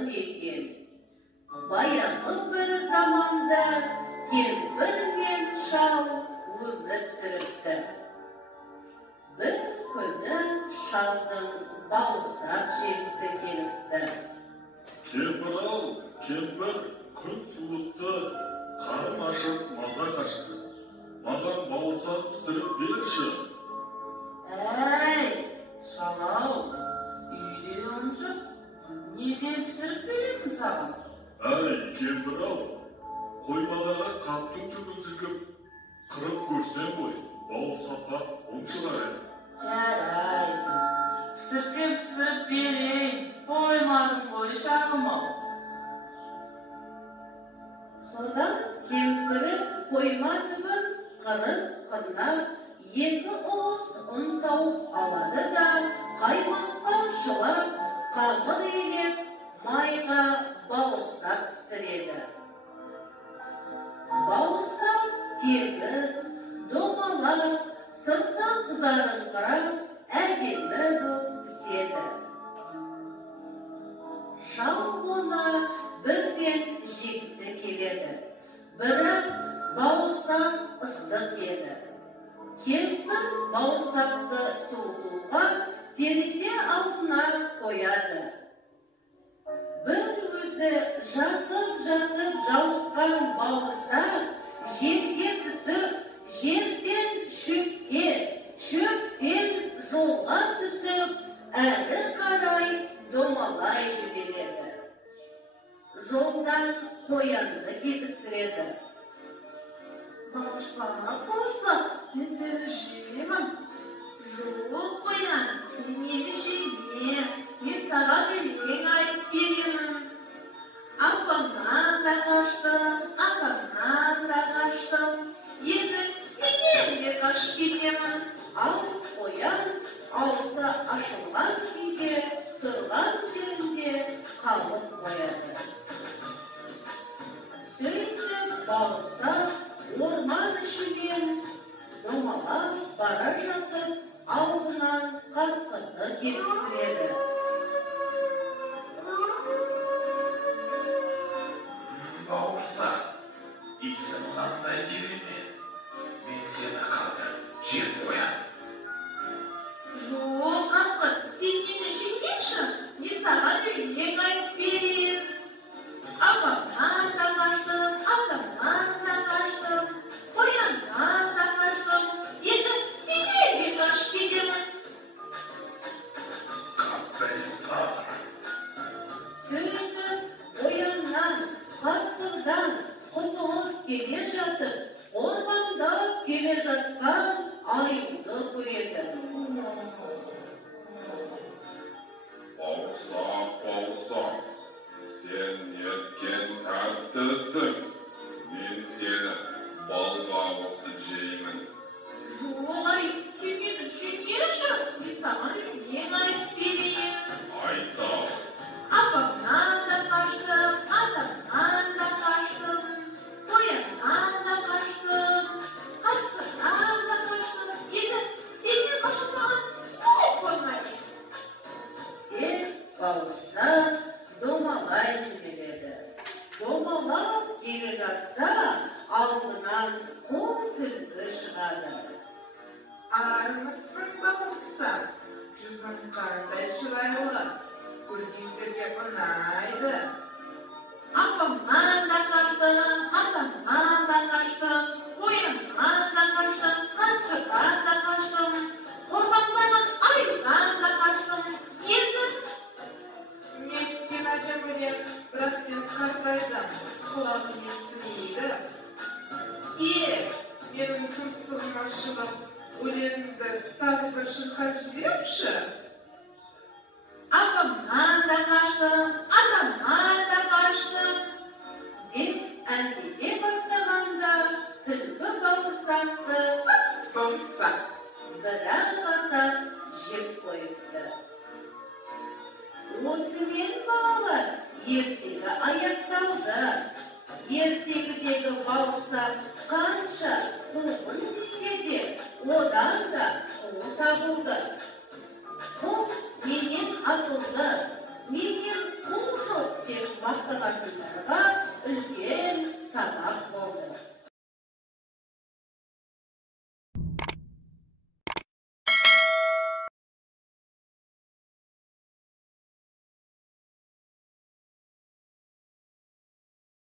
болсын екен. Баяғы бір заманда кемпір мен шал өмір сүріпті. Bir күні шалдың бауырсақ жегісі келіпті. Кемпір-ау, кемпір, күн суытты, қарым ашып маза қашты. Маған бауырсақ пісіріп берші. Әй, шал-ау, үйде онжық, неден пісіріп беремін саған? Әй, кемпір-ау, қоймадағы қаптың түбін сілкіп, қырып көрсең ғой, бауырсаққа ұн шығар еді. Жарайды, пісірсем пісіріп берейін, қоймадың ғой шағым-ау. Содан кемпірі қойма түбін қырып-қырнап, екі уыс ұн тауып алады да, қаймаққа шылап, қамыр илеп, майға бауырсақ пісіреді. Бауырсақ тегіс, домалап, сырттан қызарыңқырап, әдемі боп піседі. Шал оны бірден жегісі келеді, бірақ бауырсақ ыстық еді. Кемпір бауырсақты суытуға терезе алдына қояды. Бір өзі жатып жауыққан бауырсақ жерге түсіп, жерден шөпке, шөптен жолға түсіп, әрі қарай домалай жібереді. Жолдан қоянды кезіктіреді. Бауырсақ, мен сені жеймін. Жоқ қоян, сен мені жеме, мен саған өлең айтып беремін. Апамнан да қаштым, енді сенен қашып кетемін. Ал қоян аузы ашылған күйде тұрған жерінде қалып қояды. Сөйтіп бауырсақ орман ішімен домалап бара жатып, алдынан қасқырды кезіктіреді. Бауырсақ, исің қандай керемет. Мен сені қазір жеп қоям. Жоқ, қасқыр, сен мені жемеші, мен саған өлең айтып берейін. Апамнан да қаштым, қояннан да қаштым, енді сенен қашып кетемін. Қаптай тағыр. Сөйтіп, қояннан, қасқырдан құтылып келе жатып, ормандап келе жатқан аюды көреді. Бауырсақ, сен неткен тәттісің. Мен сені балға қосып жеймін. Жоқ, сен мені жемеші, мен саған өлең айтып берейін. Айтам. Апамнан да қаштым, қояннан да қаштым, қасқырдан да қаштым, енді сенен қашып маған көп қоймайды. Деп бауырсақ домалай жөнеледі. Домалап келе жатса, алдынан қу түлкі шығады. Армысың бауырсақ, жүзің қандай шырайлы, көргендерге ұнайды. Апамнан да қаштым, қояннан да қаштым, қасқырдан да қаштым, қорбақтаған аюдан да қаштым. Енді Неткен әдемі өлең, бірақ мен қартайдым, құлағым естімейді. Менің күрсігіме шығып, өлеңді тағы бір шырқап жіберші. Апамнан да қаштым, Деп әндете бастағанда, түлкі бауырсақты Бауырсақ, бір-ақ басап жеп қойыпты. Осымен балалар, ертегі аяқталды. Ертегідегі бауырсақ қанша қуғын десе де, одан да қу табылды. Қу менен атылды, менен қу жоқ деп kadınlara